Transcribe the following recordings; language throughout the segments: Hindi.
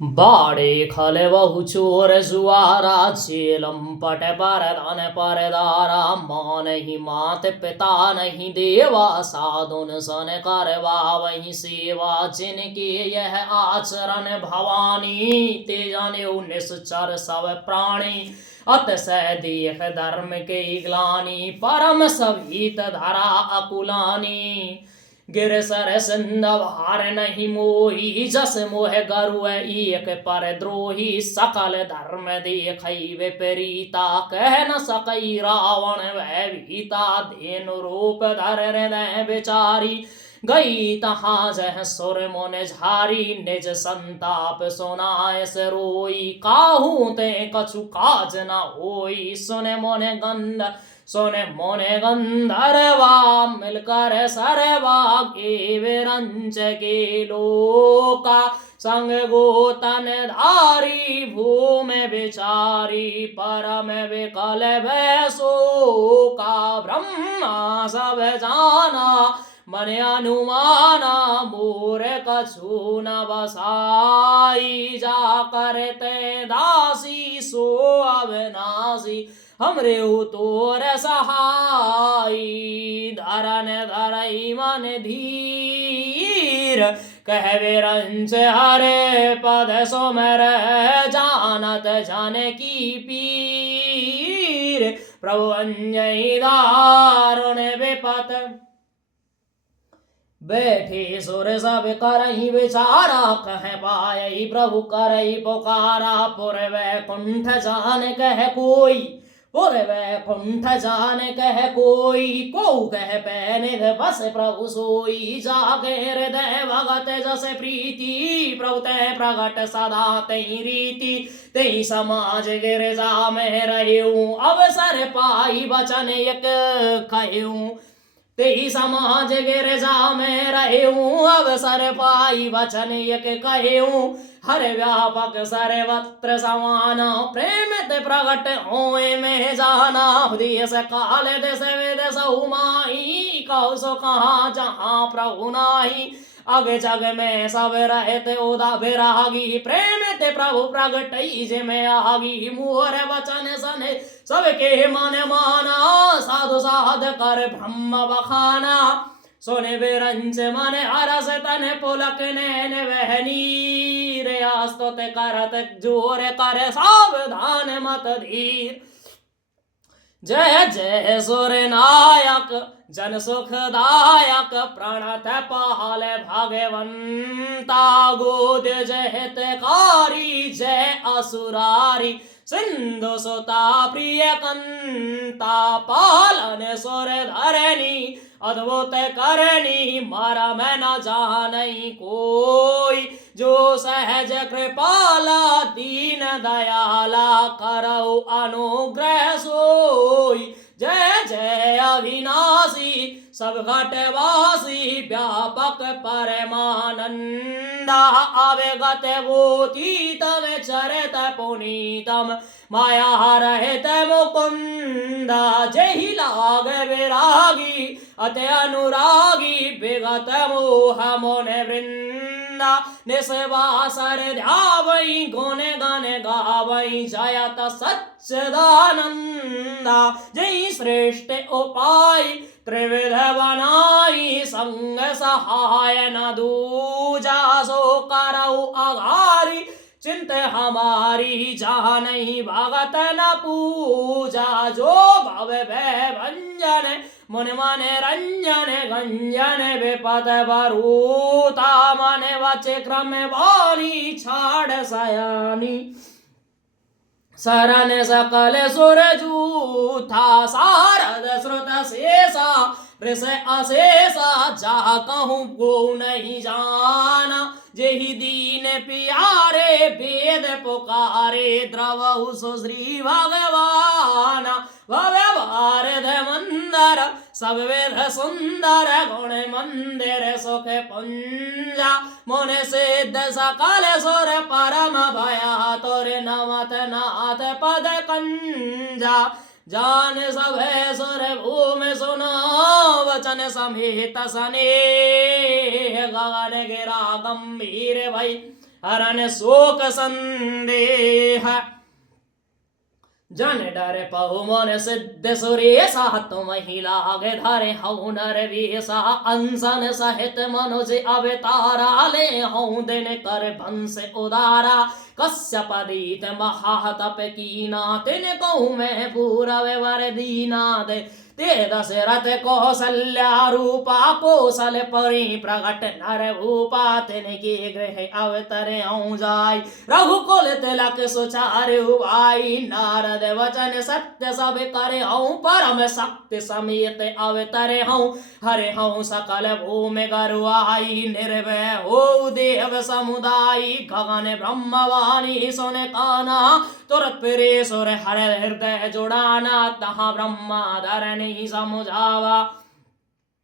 बाड़े खले बहु चोर जुआरा चेलम पट पर धन पर दारा मान ही मात पिता नहीं देवा साधुन सन करवा वही सेवा जिनके यह आचरण भवानी ते जाने निश्चर सब प्राणी अतसह देख धर्म के ग्लानी परम सभीत धरा अकुलानी गिरसर सिंधव हार नहीं मोही जस मोह गरु एक पर द्रोही सकल धर्म देख विपरीता कह न सकई रावण वह भीता धेनु रूप धर हृदय बिचारी गई तहाँ जह सुर मुन झारी निज संताप सुनाय से रोई काहू ते कछु काज न होई सुन मुन गंध सोने मोने गंधर्वा मिलकर सरवा के विरंच के लोका संग गोतन धारी भूमि बिचारी परम विकल वैसो का ब्रह्मा सब जाना मन अनुमाना मोर कछु न बसाई जा करते दासी सो अविनाशी हमरे तोर सहाई धरन धरई मन धीर कहवे रंच हरे पद सोमर जानत जन की पीर प्रभु अंजय दारुण विपत बैठे सुर सब करही विचारा कह पायई प्रभु करही पुकारा पुर वैकुंठ जान कह कोई पुर वैकुंठ जान कह कोई को कह पैनिध बस प्रभु सोई जागे हृदय भगत जस प्रीति प्रभु तय प्रगट सदा तई रीति तई समाज गिरजा में रहूं अवसर पाई वचन एक कहूं तेहि समाज गिरजा में रहूं अवसर पाई वचन एक कहूं हर व्यापक सर्वत्र समाना प्रेम ते प्रगट होए में जाना देश काल देश वेद सहुमाई कौ सो कहाँ जहाँ प्रभु नाही अग जग में सब रहते उदा विरागी प्रेम ते प्रभु प्रगटई जे में आगी मुहर वचन सने सबके मन माना साधु साध कर ब्रह्म बखाना सोने बिरंच मन अरस तन पुलक नैन वहनी रयास्तुत करत जोर कर सावधान मत धीर जय जय सुर नायक जन सुखदायक प्रणत पाल भगवंता गोद जयतकारी जय असुरारी सिंधु सुता प्रिय कंता पालन सुर धरणी अद्भुत करनी मरम न जानई कोई जो सहज कृपाला दीन दयाला करौ अनुग्रह सोई जय जय अविनाशी सब घटवासी व्यापक परमानंदा अवगत भूतीतम चरित पुनीतम माया रहित मुकुंदा जहि लाग विरागी अति अनुरागी विगत मोह मुन वृंदा निस्वासर ध्यावई गुण गण गावई जयत सच्चिदानंदा जय श्रेष्ठ उपाय त्रिविध बनाई संग सहाय न दूजा सो करऊ अघारी चिंत हमारी जहाँ नहीं भगत न पूजा जो भव भय भंजन मुन मन रंजन गंजन विपद बरूता मन वच क्रम वाणी छाड़ सयानी शरण सकल सुर जूथा सारद श्रुत शेषा ऋष अशेषा जा कहूँ को नहीं जाना जेहि दीन प्यारे वेद पुकारे द्रवहु सुश्री भगवाना भव्य भारत मंदर सब वेद सुंदर गुण मंदिर सुख पुंजा मुन सिद्ध सकल सुर परम भया तुर नमत नाथ पद कंजा जान सब सुर भूमि सुना वचन समेत सने गगन गिरा गंभीर भई हरन शोक संदेह। जन डर पहु मन सिद्ध सुरेशा तुम ही लागे धरे हऊ नर वेशा। अंसन सहित मनुज अवतारा ले हऊ दिन कर भंस उदारा। कश्यप दीत महातप कीना तिन कहूँ मैं पूरा वर दीना दे। ते दशरथ कौसल्या रूपा कौशल परि प्रगट नर भूपा। तिनके गृह अवतरे हऊँ जाय रघुकुल तिलक सुचारु भाई। नारद वचन सत्य सब करे हऊँ परम शक्ति समेत अवतरे हऊँ। हरे हऊँ सकल भूमि गरुआई निर्भय हो देव समुदाय। गगन ब्रह्मवाणी सुन काना तुरत फिरे सुर हर हृदय जुड़ाना। तहाँ ब्रह्मा धरणी समुझावा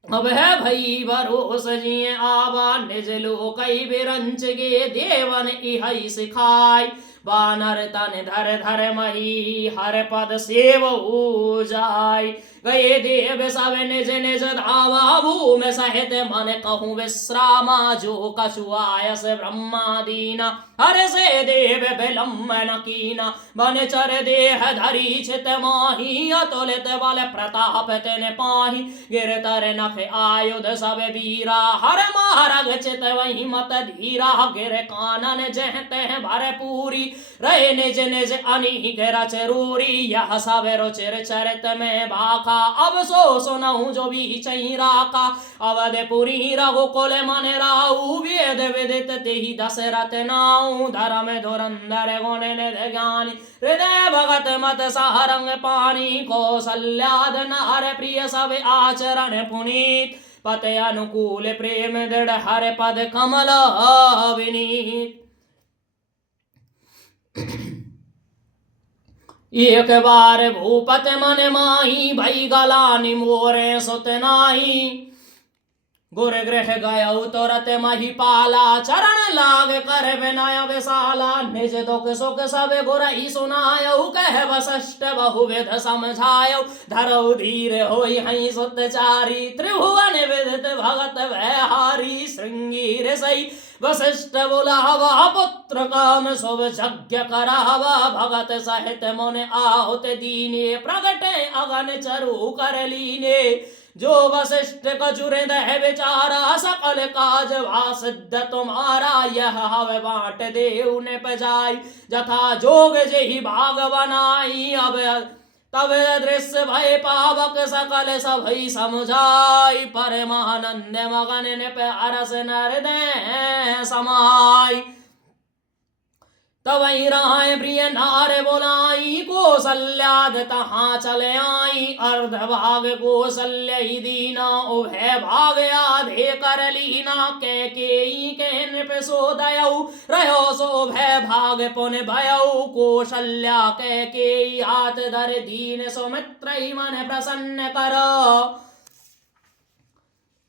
अब है भई भरोस जिए आवा। निज लोक बिरंच गे देवन इहई सिखाई। बानर तन धर धर मही हर पद सेव हो जाय। गए देव सब निज निज धावा भूमि सहित मन कहूँ विश्रामा। जो कछु आयस ब्रह्मा दीना हर से देव विलम्ब न कीना। बन चर देह धरी चित माही अतुलित बल प्रताप तिन पाही। गिर तर नख आयुध सब वीरा हर महारग चित वही मत धीरा। गिर कानन जह तह भर पूरी रहे निज निज अनीक रच रूरी। यह सब रुचिर चरित में भाखा अब सो सुनहु जो भी चैरा का। अवधपुरी रघुकुल मन राऊ वेद विदित तेहि दशरथ नाऊ। धर्म धुरंधर गुण निधि ज्ञानी हृदय भगत मत सारंग पानी। कौसल्याद नार प्रिय सब आचरण पुनीत। पते अनुकूल प्रेम दृढ़ हर पद कमल विनीत। एक बार भूपत मन माही भई गलानि मोरे सुत नाही। गुर गृह गयऊ तुरत महिपाला चरण लाग कर विनय विशाला। निज दुख सुख सब गुरहि सुनायऊ कह वशिष्ठ बहुविध समझायऊ। धरऊ धीर होई हई सुतचारी त्रिभुवन विदित भगत वैहारी। श्रृंगी ऋषि वशिष्ठ बुलावा पुत्र काम शुभ यज्ञ करावा। भगत सहित मुन आहुत दीने प्रगटे अगन चरु कर लीने। जो वशिष्ठ कजुरिंद है विचारा सकल काज वा सिद्ध तुम्हारा। यह हव बांट देव ने पजाई जथा जोग जेहि भाग बनाई। अब तब दृश्य भय पावक सकल सभई समझाई। परमानंद मगन निप अरस नरदय समाई। तवई राय प्रिय नार बोलाई कौसल्याद तहाँ चले आई। अर्ध भाग कौशल्य दीना उभय भाग आधे कर लीना। कैकेयी के नृप सो दयऊ रहो सो भय भाग पुन भयऊ। कौशल्या कैकेयी हाथ धर दीन सुमित्र मन प्रसन्न करो।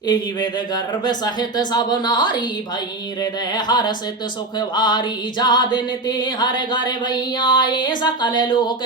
एहि वेद गर्भ सहित सब नारी भई हृदय हर्षित सुख वारी। जा दिन ते हर घर भई आए सकल लोक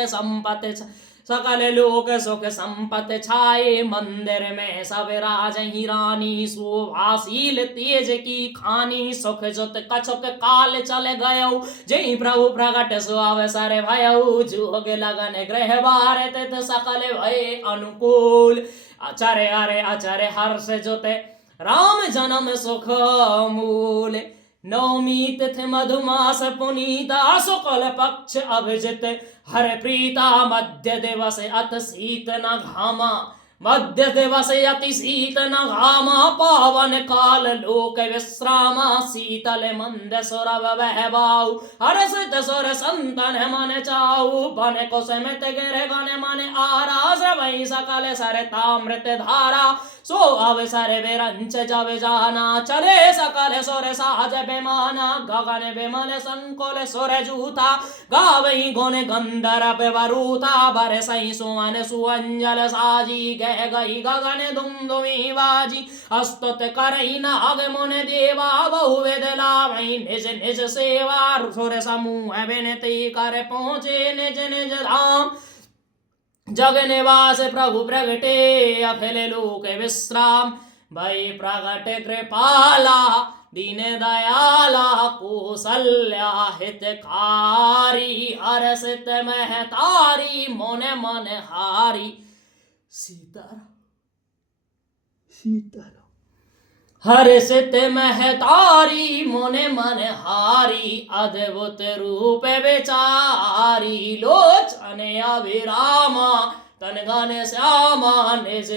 सुख संपत छाए। मंदिर में सब राजहि रानी शोभाशील तेज की खानी। सुख जुत कछुक काल चल गयऊ जय प्रभु प्रगट सो अवसर भयऊ। जोग लगन गृह बार तित सकल भय अनुकूल। आचार्य अरे आचार्य हर्ष जुते राम जन्म सुख मूल। नवमी तिथि मधुमास पुनीता शुक्ल पक्ष अभिजित। हर प्रीता मध्य दिवस अत शीत न घामा। मध्य दिवस अति शीत न घामा। पावन काल लोक विश्रामा। शीतल मंद सुरभ बहबाऊ हर्षित सुर संतन मन चाऊ। बन कुसुमित गिर गण मन आरास वही सकल सरतामृत धारा। सो अवसर विरंच जब जाना चले सकल सुर साज बेमाना। गगन विमल संकुल सुर जूथा गावई गुण गंधर्व वरूथा। बरसई सुवन सुअंजल साजी गह गई गगन दुमदुमी बाजी। अस्तुत करई नाग मुन देवा बहुविध लाभई निज निज सेवा। सुर समूह विनती कर पहुँचे निज निज धाम। जग निवास प्रभु प्रगटे अखिल लोक विश्राम। भई प्रगट कृपाला दीन दयाला कौसल्या हितकारी हर्षित महतारी मोन मन हारी सीताराम सीताराम हर्षित महतारी मोने मन हारी अद्भुत रूप विचारी लोचन अभिरामा तन गन श्यामा निज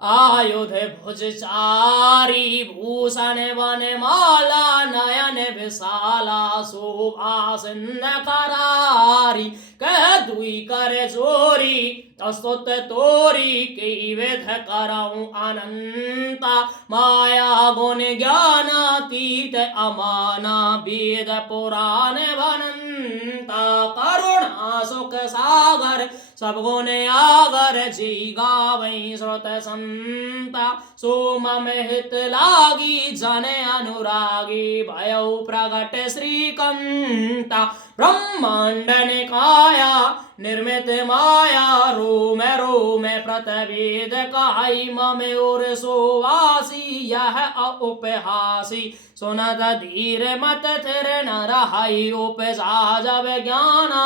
आयुध भुज चारी भूषण वन माला नयन विशाला शोभा सिंह करारी कह दुई कर जोरी अस्तुत तोरी कई विध करऊं अनंता माया गुण ज्ञानातीत अमाना वेद पुराण वनंता करुणा सुख सागर सब गुण आगर जी गावई श्रुत संता सोम हित लागी जन अनुरागी भयउ प्रगट श्रीकंता ब्रह्मांड निकाया निर्मित माया रोम रोम प्रतवेद काई मम और सोवासी यह उपहासी सुनत धीर मत थिर न रहाई उपजा जब ज्ञाना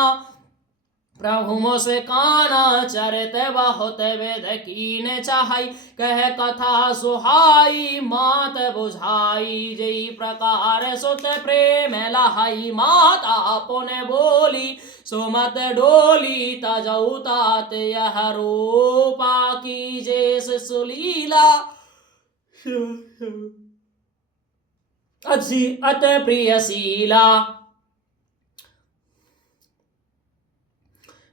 प्रभु मुस्काना चरित बहुत वेद कीन चाहई कह कथा सुहाई मात बुझाई जई प्रकार सुत प्रेम लहाई माता पुन बोली सुमत डोली तजऊ तात यह रूपा की जैस सुलीला अत प्रिय शीला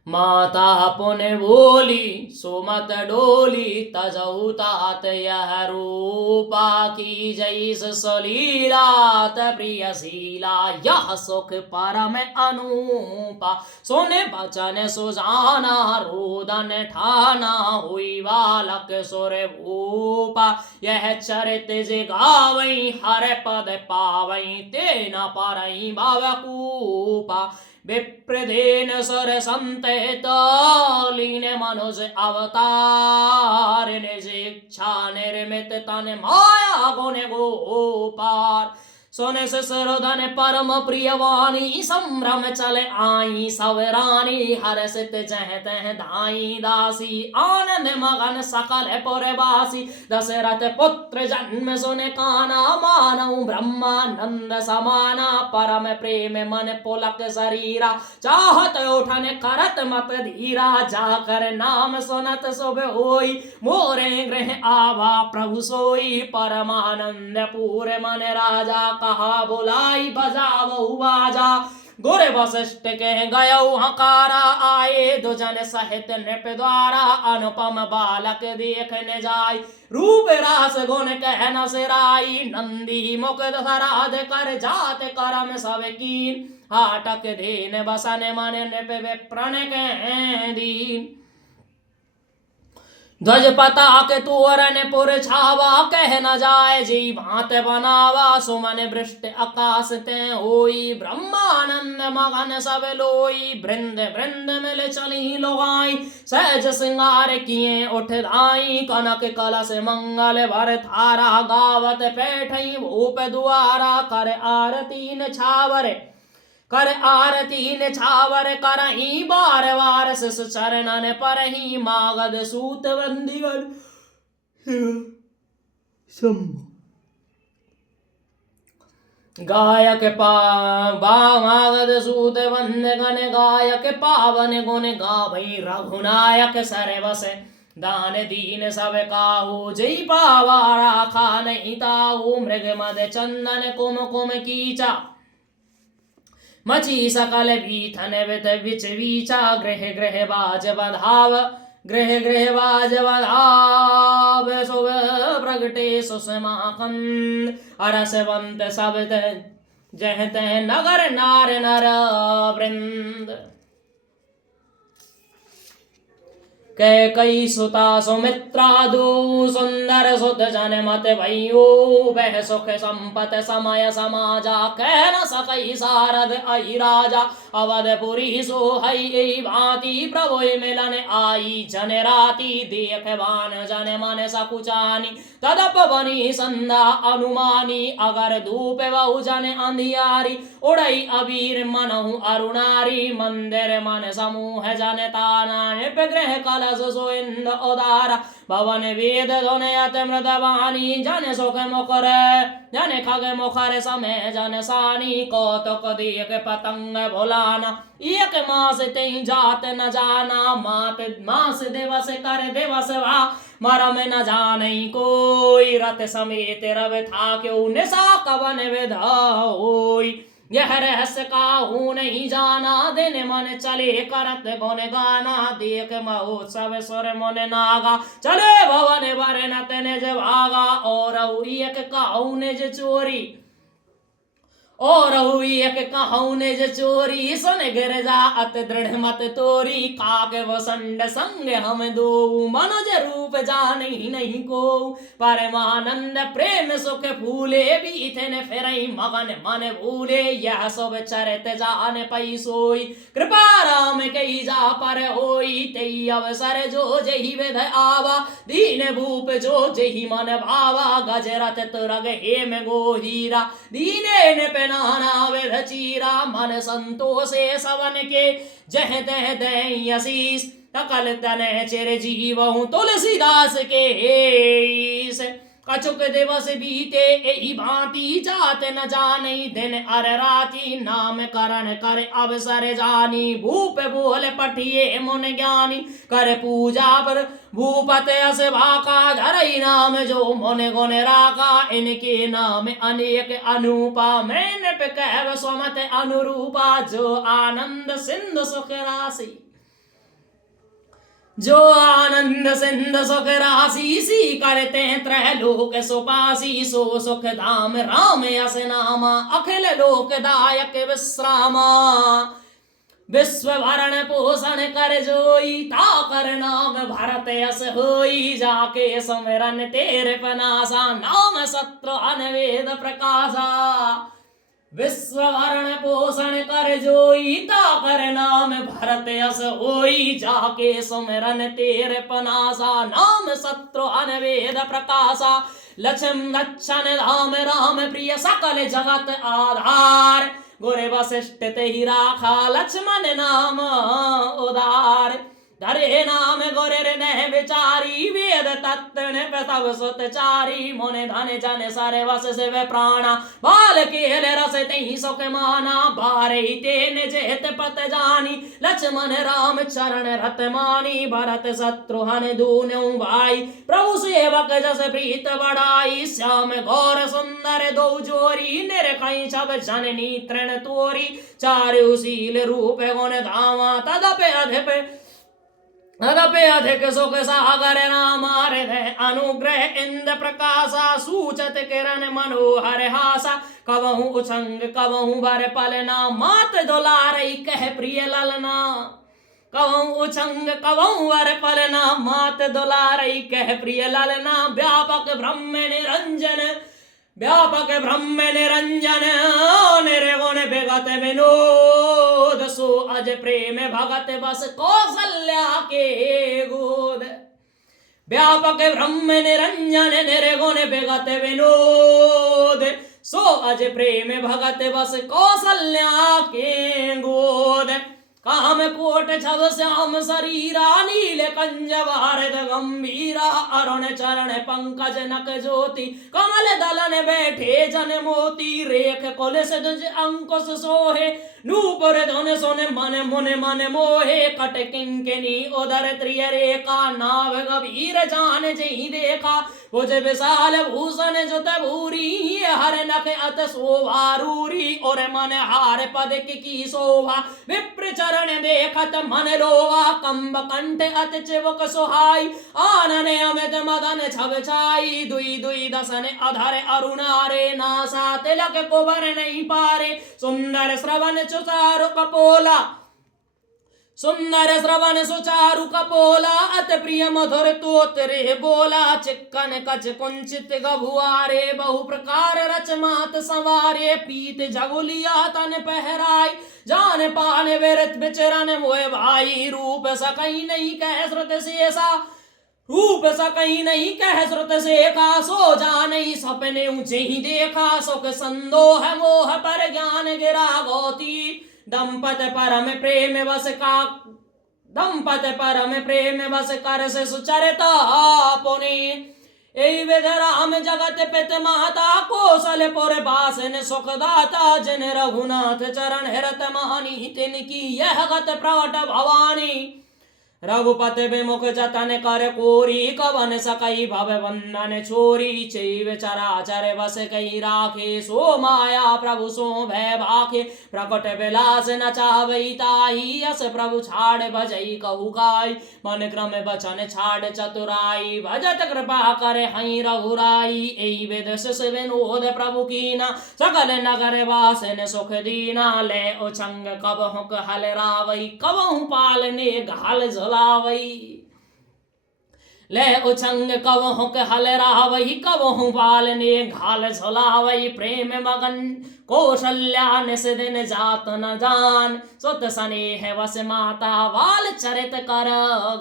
माता पुन बोली सुमत डोली तजऊ तात यह रूपा की जैस सलीलात प्रियशीला यह सुख परम अनूपा सोने बचन सुजाना रोदन ठाना हुई बालक सुर भूपा यह चरित जिगावई हर पद पावई तेना परई भवकूपा विप्रदेन सर संत लीन मनुज अवतार निज इच्छा निर्मित तन माया गुण गोपार सोने से सरोधन परम प्रियवाणी संभ्रम चल आई सवरानी हर्षित जह तह धाई दासी आनंद मगन सकल पुरवासी दशरथ पुत्र जन्म सुन काना मानव ब्रह्मानंद समाना परम प्रेम मन पुलक शरीरा चाहत उठन करत मत धीरा जाकर नाम सुनत शुभ होई मोरे गृह आवा प्रभु सोई परमानंद पूरे मन राजा कहा बुलाई बजावो बाजा गुर वशिष्ठ के गयौ हकारा आए दुजन सहित नृप द्वारा अनुपम बालक देखने जाय रूप रास गुण कह न सिराई नंदी मुकुद हराध कर जात करम सब कीन हाटक दीन बसन मन नृप विप्रण के दीन ध्वज पताक तोरन पुर छावा कह न जाय जी भांत बनावा सुमन वृष्ट आकाश ते होई ब्रह्मानंद मगन सब लोई बृंद बृंद मिल चली लोगाई सहज सिंगार किए उठ धाई कनक कलश मंगल भर थारा गावत पैठई भूप दुआरा कर आरती न छावर कर आरती न छावर करही बार बार शिष चरणन परही मागध सूत बंदिगन गायक मागध सूत बंदगन गायक पावन गुण गावई रघुनायक सरवस दान दीन सब काहू जय पावा राखा नहीं ताऊ मृग मद चंदन कुम कुम कीचा मची सकल भीथन वित विच वीचा गृह गृह बाज बधाव गृह गृह बाज बधाव सुब प्रगटे सुषमाकंद अरसवंत सब जह तह नगर नार नर वृंद कई सुता सुमित्रा दो सुंदर सुत जन मत भयो बह सुख संपत समय समाजा कह न सकई सारद आई राजा अवधपुरी सोहई भांति प्रभु मिलन आई जन राति देख बान जन मन सकुचानी तदप बनी संधा अनुमानी अगर धूप बहु जन अंधियारी उड़ई अबीर मनहु अरुणारी मंदिर मन समूह जन ताना ग्रह कलश सोइंद उदारा भवन वेद ध्वनयत मृदवाणी जन सुख मुखर जन खग मुखर समय जन सानी कौतुक देख पतंग भुलाना एक मास तें जात न जाना मास दिवस कर दिवस वा मरम न जानई कोई रथ समेत रव था क्यों निशा कवन विधाई यह रहस्य काहू नहीं जाना दिन मन चले करत गुण गाना देख महोत्सव सुर मुन नागा चले भवन वर नत निज भागा और एक काहू निज चोरी और एक कहूँ निज चोरी सुन गिरजा अत दृढ़ मत तोरी काक वसंड संग हम दो मनोज रूप जान ही नहीं को परमानंद प्रेम सुख फूले बीथन फिर मगन मन भूले यह सब चरित जान पई सोई कृपा राम कई जा पर होई तई अवसर जो जही विध आवा दीन भूप जो जही मन भावा गजरथ तुरग हेम गोहीरा दीने ने नाना विध चीरा मन संतोषे सवन के जह दह दशीष तकल तन चिर जीवहु तुलसीदास के कछुक दिवस बीते एही भांति जात न जानी दिन अर राति नाम करण कर अवसर जानी भूप बोल पठिए मुन ज्ञानी कर पूजा पर भूपत असभा का धरई नाम जो मुन गुण राका इनके नाम अनेक अनुपा मैंने पे कह स्वमत अनुरूपा जो आनंद सिंधु सुख राशि जो आनंद सिंध सुख राशि सी करते त्रैलोक सुपासी सो सुख धाम राम यस नामा अखिल लोकदायक विश्रामा विश्व भरण पोषण कर जोई ता कर नाम भरत यस होई जाके सुमिरन तेरे पनासा नाम सत्र अनवेद प्रकाशा विश्व भरण पोषण कर जोई ता कर नाम भरत यस होई जाके सुमिरन तेरे पनासा नाम सत्र अनवेद प्रकाशा लक्ष्म लक्षण धाम राम प्रिय सकल जगत आधार गुर वशिष्ठ तेहि राखा लक्ष्मण नाम उदार धरे नाम गुर ने विचारी वेद तत्व ने तब सुतचारी मुनि धन जन सर वस शिव प्राणा बाल केल रस तेहि सुख माना बारे तेन जेत पत जानी लक्ष्मण राम चरण रत मानी भरत शत्रुघ्न दूनों भाई प्रभु सेवक जस प्रीत बढ़ाई श्याम गौर सुंदर दो जोरी निरखई सब जननी तृण तोरी चारु शील रूप गुण धामा तदपि अधिक सुख सागर नामार अनुग्रह इंद्र प्रकाशा सूचत किरण मनोहर हासा कबहू उछंग कबहू भर पलना मात दुलारई कह प्रिय ललना कबहू उछंग कबहू भर पलना मात दुलारई कह प्रिय ललना व्यापक ब्रह्म निरंजन निर्गुण विगत विनोद सो अज प्रेम भगत बस कौशल्या के गोद व्यापक ब्रह्म निरंजन निर्गुण विगत विनोद सो अज प्रेम भगत बस कौशल्या के गोद काम कोट छद श्याम शरीरा नील कंज भारत गंभीरा अरुण चरण पंकज नक ज्योति कमल दलन बैठे जन मोती रेख कुलस दुज अंकुश सोहे नूपुर धुन सुन मन मुन मन मोहे कट किंकिनी उदर त्रिय रेखा नाव गभीर जान जही देखा भुज विशाल भूषण जुत भूरी हर नख अत शोभा रूरी और मन हार पद की शोभा विप्र चरण देखत मन लोवा कंब कंठ अत चिवक सुहाई आनन अमित मदन छब छाई दुई दुई दसन अधर अरुणारे नासा तिलक कुबर नहीं पारे सुंदर श्रवण चुचारु कपोला सुंदर श्रवण सुचारु कपोला अत प्रिय मधुर तोतरे बोला चिक्कन कच कुंचित गभुआरे बहु प्रकार रच मात संवारे पीत जगुलिया तन पहराई जान पान विरत विचरण मोह भाई रूप सकई नहीं कह श्रुत शेषा रूप सकई नहीं कह श्रुत से का सो जा नहीं सपने ऊंचे ही देखा सुख संदोह मोह पर ज्ञान गिरा गौती दंपत परम प्रेम बस का दंपत परम प्रेम बस कर से सुचरता पुनि ए विध राम जगत पित माता कौशलपुर बासन सुखदाता जिन रघुनाथ चरण हरत मानी तिनकी यह गत प्रवट भवानी रघुपति विमुख जतन कर कोरी कवन सकई भव बंधन छोरी चैव चराचर बस कई राखे सो माया प्रभु सो भय भाखे प्रकट विलास न चावई ताही यस प्रभु छाड़ भजई कहु गाय मन क्रम बचन छाड़ चतुराई भजत कृपा करे हई रघुराई एई विद शिष विनोद प्रभु कीना सकल नगर वासन सुख दीना ले उछंग कबहु हल रावई कबहु पालने घाल लावई ले उछंग कवहु के हल रावई कवहु बालने घाल झुलावई प्रेम मगन कौशल्या निस दिन जात न जान सुत स्नेह वस माता वाल चरित कर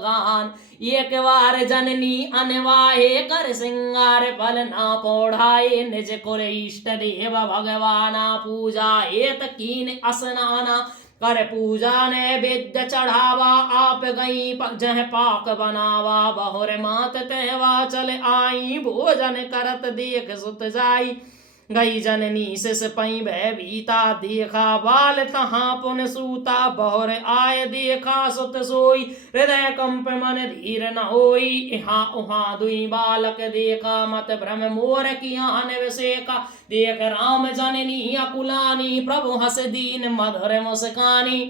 गान एक बार जननी अनवाहे कर सिंगार फल ना पौढ़ाए निज कुल इष्ट देव भगवाना पूजा एत कीन असनाना कर पूजा ने विद्य चढ़ावा आप गई जह पाक बनावा बहुर मात तहवा चल आई भोजन करत देख सुत जाई गई जननी शिष पई भयभीता देखा बाल तहाँ पुन सूता बहुर आय देखा सुत सोई हृदय कंप मन धीर न होई इहाँ उहाँ दुई बालक देखा मत भ्रम मोर कियान विषेका देख राम जननी अकुलानी प्रभु हस दीन मधुर मुस्कानी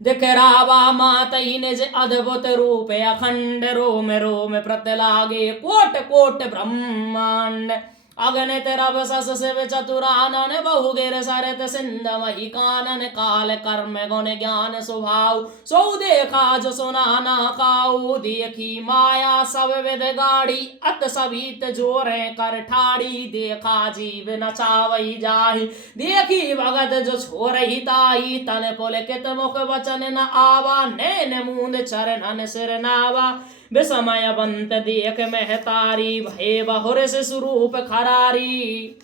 दिखरावा मातई निज अद्भुत रूप अखंड रोम रोम प्रत लागे कोट कोट ब्रह्मांड अगणित रव सस शिव चतुरानन बहु गिर सरत सिंध मही कानन काल कर्म गुण ज्ञान स्वभाव सौ देखा जो सुना ना काऊ देखी माया सब विध गाड़ी अत सभीत जोरे कर ठाड़ी देखा जीव नचावई जाहि देखी भगत जो छोरही ताई तन पुलकित मुख वचन न आवा नैन मूंद चरणन सिर नावा विस्मय बंत देख महतारी भय बहुर से स्वरूप खरारी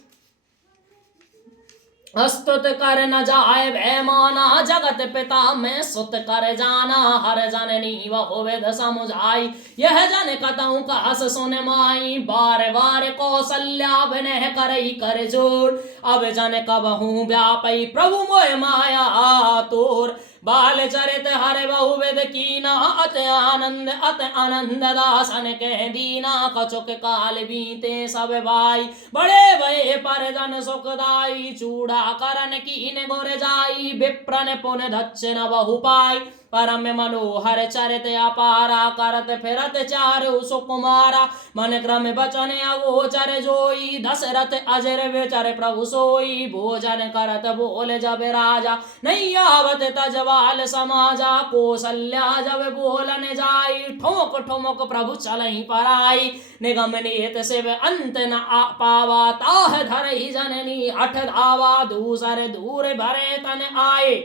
अस्तुत कर न जाय भय माना जगत पिता में सुत कर जाना हर जननी वह विध समुझाई यह जन कतऊ कास सुन माई बार बार कौशल्या विनय करई कर जोड़ अब जन कबहू व्यापई प्रभु मोय माया तोर बाल चरित हर बहुविध कीना अत आनंद दासन कह दीना कछुक काल बीते सब भाई बड़े भये पर जन सुखदाई चूड़ा करन कीन गुर जाई विप्रन पुन दक्षिण बहु पाई परम मनोहर चरित अपारा करत फिरत चारु सुकुमारा मन क्रम बचन अगोचर जोई दशरथ अजर विचर प्रभु सोई भोजन करत बोल जब राजा नहीं आवत तजवाल समाजा कौशल्या जब बोलन जाई ठोक ठोमक प्रभु चलहि पराई निगम नियत शिव अंत न पावा ताह धरहि जननी हठ धावा दूसर दूर भरे तन आए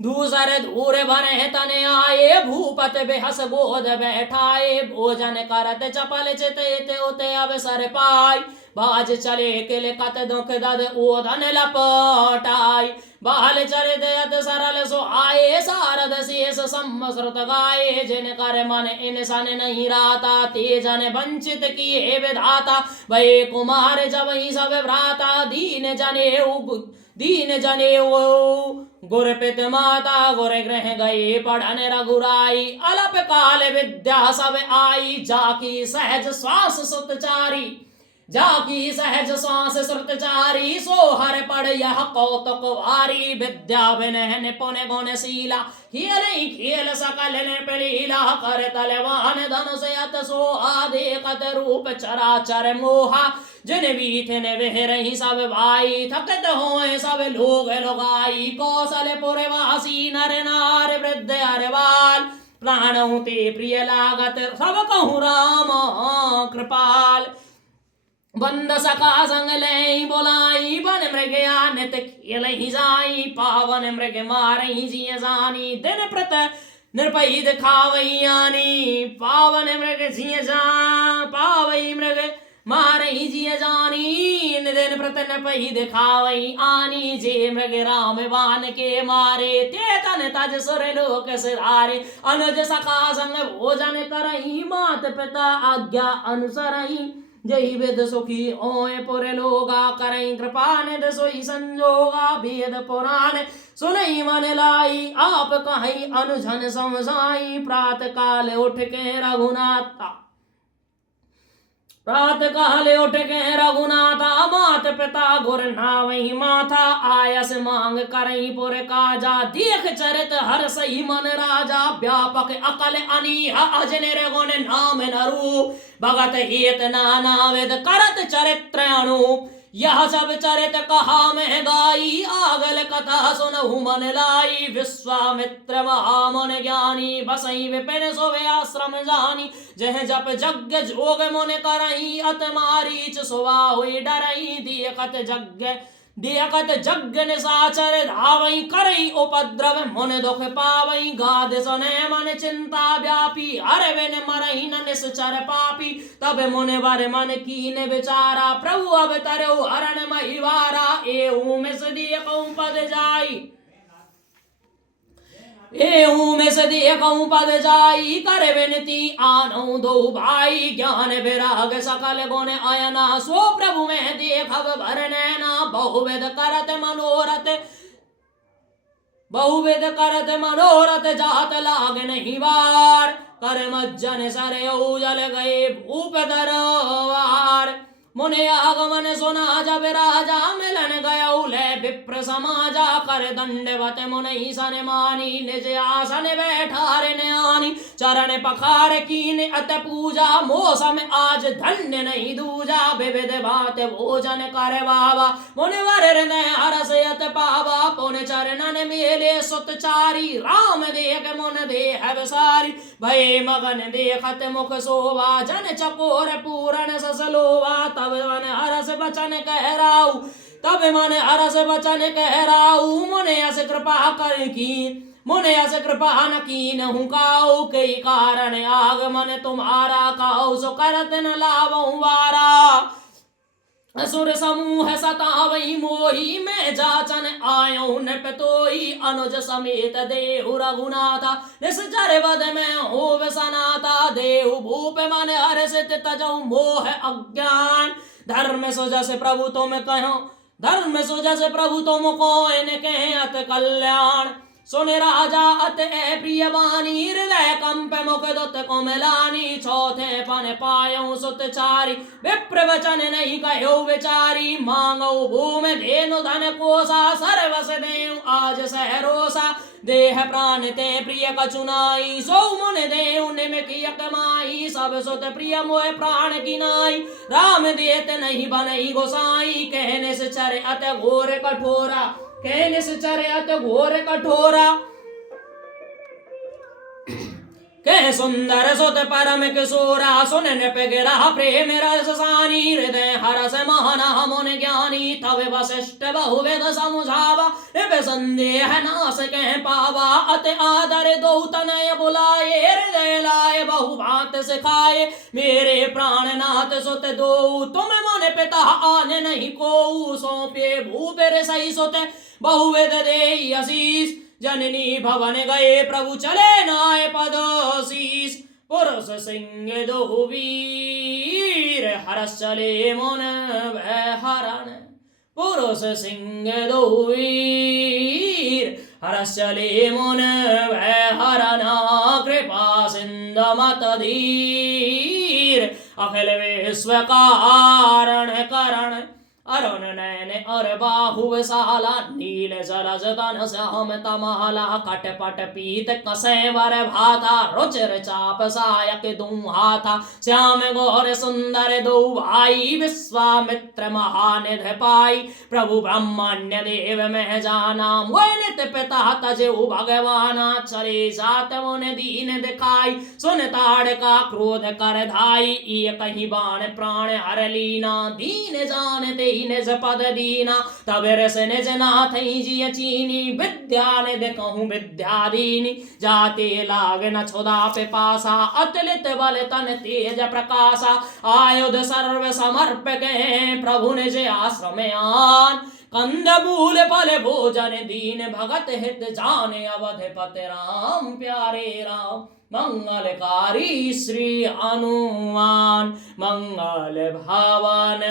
दूसर दूर भरे तन आए भूपत बेहस गोद बैठाए भोजन करत चपल चित उते अवसर पाई बाज चले किल कत दुख दद ओधन लपटाई बाल चरित सरल सो आए सारद शेष सम्मश्रुत गाये जिन कर मन इन सन नहीं राता तेजन वंचित किए विधाता भय कुमार जब ही सब भ्राता दीन जने गुरपित माता गुर ग्रह गए पढ़न रघुराई अलप काल विद्या सब आई जाकी सहज श्वास सुतचारी जाकी सहज श्वास श्रुतचारी सो हर पढ़ यह कौतुक वारी विद्या विनय निपुण गुणशीला खेल सकल निपलीला कर तलवान धनुष यत सो आदेकत रूप चराचर मोहा जिन बीत ने वह रही सब भाई, थकत होए सब लोग लोगाई। कौशलपुर वासी नर नार वृद्ध हर बाल, प्राणों ते प्रिय लागत सब कहूँ राम कृपाल। बंद सका संग ले बोलाई, बन मृग आनित खेल ही जाई। पावन मृग मारही जिय जानी, दिन प्रत निरपई दिखावई आनी। पावन मृग जिय जा पावई मृग मारही जिय जानी, दिन प्रत निरपई दिखावई आनी। जे मृग राम बान के मारे, ते तन तज सुर लोक सिधारे। अनुज सखा संग भोजन करही, मात पिता आज्ञा अनुसरही। जय वेद सुखी ओए पुर लोगा, करई कृपा निध सोई संजोगा। वेद पुराण सुनई मन लाई, आप कहीं अनुजन समझाई। प्रात काल उठ के रघुनाथा, प्रात काल उठ के रघुनाथा। मात पिता गुर नावई माथा, आयस मांग करई पुर काजा। देख चरित हर सही मन राजा, व्यापक अकल अनीह अजनिर गुण नाम नरू। भगत हेत नाना वेद करत चरित्र अनु, यह सब चरित कहा मैं गाई। आगल कथा सुनहु मन लाई, विश्वामित्र महामुन ज्ञानी। बसई विपिन सोवे आश्रम जानी, जह जप जग जोग मुन करही। अत मारीच सुवा हुई डरही, देखत जग निशाचर धावई। करई उपद्रव मुन दुख पावई, गाद सुने मन चिंता व्यापी। हर बिन मरही न निश्चर पापी, तब मुन वर मन कीन विचारा। प्रभु अब तरु हरण महिवारा, एऊ मिस देखऊं पद जाई। एऊ में से देखऊं पद जाई, कर विनती आनऊ दो भाई। ज्ञान विराग सकल गुण अयना, सो प्रभु में देखब भर नैना। बहुविध करत मनोरथ, जात लाग नहीं वार। कर मज्जन सरयऊ जल गए भूप दरबार। मुने आगमन सुना जब राजा, मिलन गयऊ ले विप्र समाजा। कर दंडवत मुनि सन मानी, निज आसन बैठारे न्यानी। चरण पखार कीन अत पूजा, मौसम आज धन्य नहीं दूजा। विविध भात भोजन कर बाबा, मुनिवर हृदय हरस अत पावा। पुन चरणन मेले सुत चारी, राम देख मुन देह विसारी। भय मगन देखत मुख शोभा, जन चकोर पूरण ससलोवा। तब मन हरस बचन कहराऊ, तब मन हरस बचन कहराऊ। मुने अस कृपा कर की, मुने अस कृपा न कीनहु काऊ। कई कारण आगमन तुम्हारा, काऊ सो करत न लावहु वारा। असुर समूह सतावई मोही, मैं जाचन आयऊ नपतोई। अनुज समेत देहु रघुनाथा, निश्चर बद में हो सनाता। देहु भूप मन हर्षित तजऊ मोह अज्ञान। धर्म सुजस प्रभु तुम कहो, धर्म सुजस प्रभु तुम कोइन कहे अत कल्याण। सुन राजा अत ए प्रिय बानी, हृदय कंप मुख दुत कोमलानी। चौथे पन पायऊ सुत चारी, विप्र वचन नहीं कहो विचारी। मांगऊ भूमि धेनु धन कोसा, सर्वस देऊ आज सहरोसा। देह प्राण ते प्रिय कचुनाई, सो मुन देऊ निमिकिय कमाई। सब सुत प्रिय मोह प्राण की नाई, राम देत नहीं बनई गोसाई। कहने से चर अत घोर कठोरा, कहने से चर अत घोर कठोरा। कह सुंदर सुत परम किशोरा, सुन नृप गिरा प्रेम रस सानी। हृदय हरस महना मुन ज्ञानी, तब वशिष्ठ बहुविध समुझावा। संदेह नाश कह पावा, अत आदर दो तनय बुलाए। हृदय लाए बहु भांत सिखाए, मेरे प्राणनाथ सुत दो। तुम मन पिता आने नहीं को, सौंपे भूपेर सही सुत बहुविध देई आशीष। जननी भवन गए प्रभु चले नाय पदशीष। पुरुष सिंह दो वीर, हरस चले मुन भय हरण। पुरुष सिंह दो वीर, हरस चले मुन भय हरण। कृपा सिंध मत धीर, अखिल विश्व कारण करण। अरुण नयन और बाहु विशाला, नील जलज तन श्याम तमाला, कटपट पीत कसे वर भाता, रुचिर चाप सायक दूं हाथा, श्याम गौर सुंदर दो भाई, विश्वामित्र महानिधि पाई, प्रभु ब्रह्मण्य देव में जाना, नित पिता तजेऊ भगवाना, चले जात मुन दीन दिखाई, सुन ताड़ का क्रोध कर धाई, ये कहीं बाण प्राण हर लीना, दीन जानते निज पद दीना, तब रस निज नाथ जिय चीनी, विद्या निधि कहूँ विद्या दीनी, जाते लाग न क्षुधा पिपासा, अतुलित बल तन तेज प्रकाशा, आयुध सर्व समर्पक प्रभु निज आश्रम आन, कंद मूल फल भोजन दीन भगत हित जाने, अवधपति राम प्यारे राम, मंगलकारी श्री हनुमान, मंगल भावन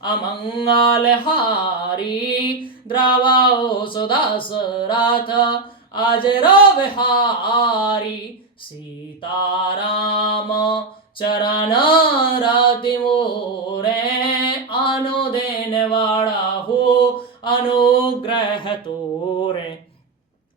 अमंगल हारी, द्रवो सुदशरथ अजरो बिहारी, सीताराम चरण रति मोरे, अनुदिन वाढ़हु अनुग्रह तोरे,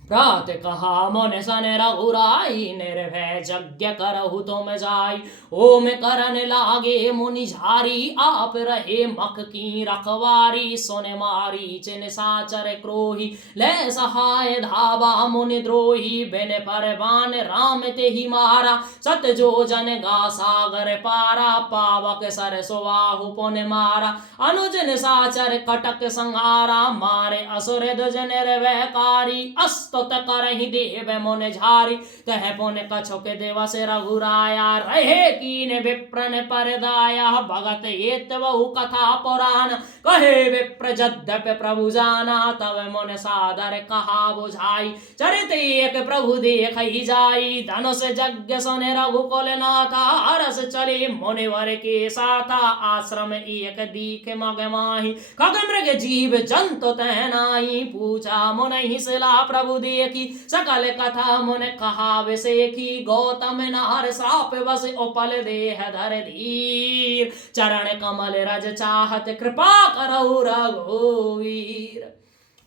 प्रात कहा मन सन रघुराई, निर्भय यज्ञ करहु तुम जाई, ओम करन लागे मुनि झारी, आप रहे मख की रखवारी, सुन मारी चिन साचर क्रोही, ले सहाय धावा मुनि द्रोही, बिन परवान राम ते ही मारा, सत जो जन गा सागर पारा, पावक सर सुबाहु पुन मारा, अनुजन साचर कटक संहारा, मारे असुर दुज निर्भयकारी, अस्त करहि देव मुन झारी, तह पुन कछुक दिवस रघुराया, रहे कीन विप्रन परदाया, भगत एत बहु कथा पुराण, कहे विप्र यद्यपि प्रभु जाना, तब मुन सादर कहा बुझाई, चरित एक प्रभु देखहि जाई, धनुष यज्ञ सुन रघुकुल नाथा, हरस चले मुनिवर के साथा, आश्रम एक दीख मग माही, खग मृग जीव जंतु तह नाई, पूछा मुनि सिला प्रभु देखी, सकल कथा मुन कहा विसेखी, गौतम नार श्राप बस उपल देह धर धीर, चरण कमल रज चाहत कृपा करहु रघुवीर,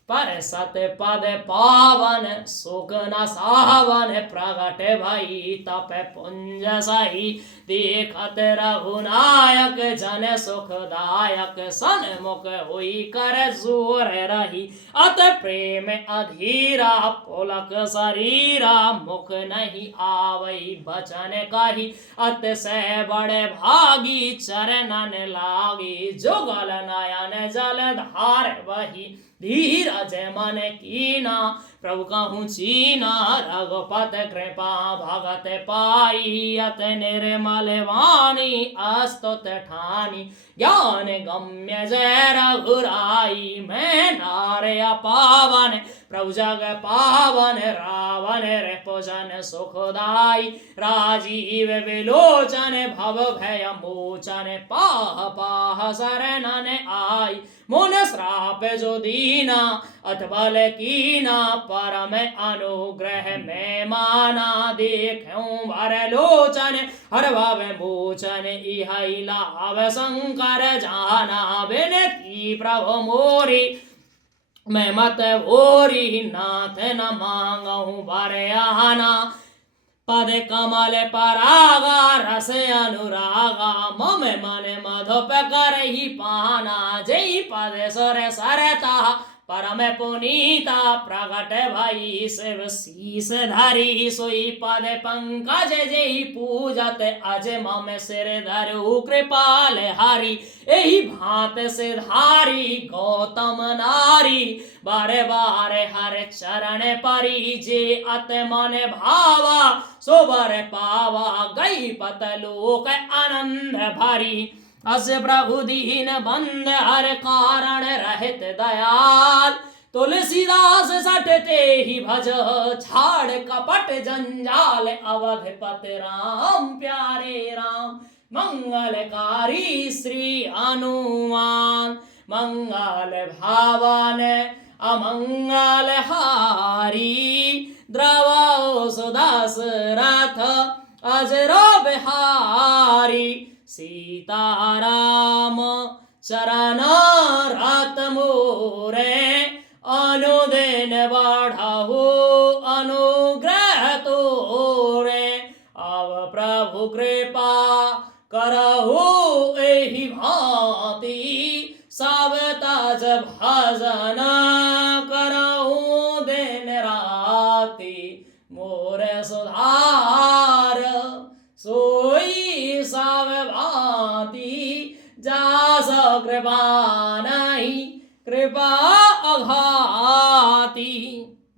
पर सत पद पावन सुख न सावन, प्रगट भई तप पुंज सही, देखत रघुनायक जन सुखदायक, सन्मुख हुई कर जोर रही, अत प्रेम अधीरा पुलक शरीरा, मुख नहीं आवई बचन कही, अत सह बड़े भागी चरणन लागी, जुगल नयन जल धार वही, धीरज मन कीना प्रभु कहूँ चीना, रघुपत कृपा भगत पाई, अत निर्मल वाणी अस्तुत ठानी, ज्ञान गम्य जय रघुराई, मैं नारे पावन प्रभु जग पावन, रावण रिपुजन सुखदाई, राजीव विलोचन भव भय मोचन, पाह पाह शरणन आई, मुन श्राप जो दीना अथबल कीना, परम अनुग्रह में माना, देखूं भर लोचन हर भव मोचन, इहै लाभ शंकर जाना, विनती प्रभु मोरी मैं मत ओरी, नाथ न मांगहूँ वर आना, पद कमल परागा रस अनुरागा, मम मन मधुप करहि पाना, जय पद सुर सरता परम पुनीता, प्रगट भई शिव शीस धरी, सोई पद पंकज जय पूजत, अज मम सिर धरु कृपाल हरि, एहि भांत सिधारी गौतम नारी, बारे बारे हर चरण परी, जे अत मन भावा सो बर पावा, गई पतलोक आनंद भरी, अस प्रभु दीन बंद हर कारण रहित दयाल, तुलसीदास सटते ही भज, छाड़ कपट जंजाल, अवधपति राम प्यारे राम, मंगलकारी श्री हनुमान, मंगल भावन अमंगल हारी, द्रवो सुदशरथ अजरो बिहारी, सीताराम चरण रात मोरे अनुदिन बढ़ाहु अनुग्रह तोरे अब प्रभु कृपा करहु एहि भांति सब तज भजन करहु दिन राति मोरे सुधार सोई सब भांति जास कृपा नहीं कृपा अघाती।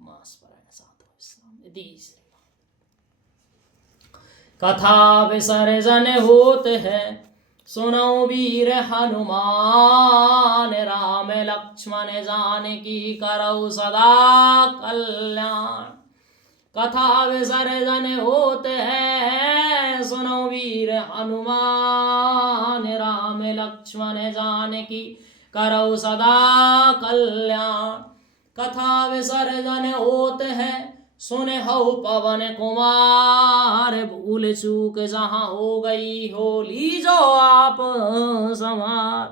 मास परायण साधु इस्लाम यदि कथा विसर्जन होत है सुनो वीर हनुमान राम लक्ष्मण जानकी करौ सदा कल्याण। कथा विसर्जन होत है सुनो वीर हनुमान राम लक्ष्मण जानकी करौ सदा कल्याण। कथा विसर्जन होत है सुने हऊ पवन कुमार भूल चूक जहाँ हो गई हो लीजो आप समार।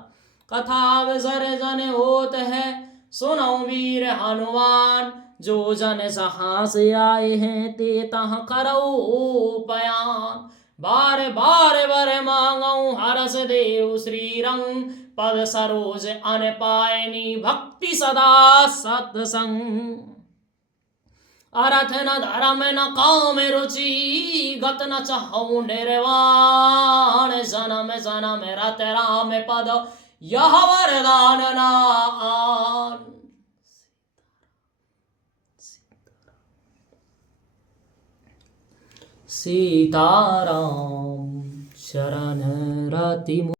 कथा विसर्जन होत है सुनो वीर हनुमान जो जन जहाँ से आए हैं ते तहाँ करौ पयान। बार बार बर मांगऊ हरस देव श्री रंग पद सरोज अन पायनी भक्ति सदा सत्संग। अर्थ न धर्म न काम रुचि गत न चाहूं निर्वाण जन्म जन्म रत राम पद यह वरदान नान। सीताराम शरण रति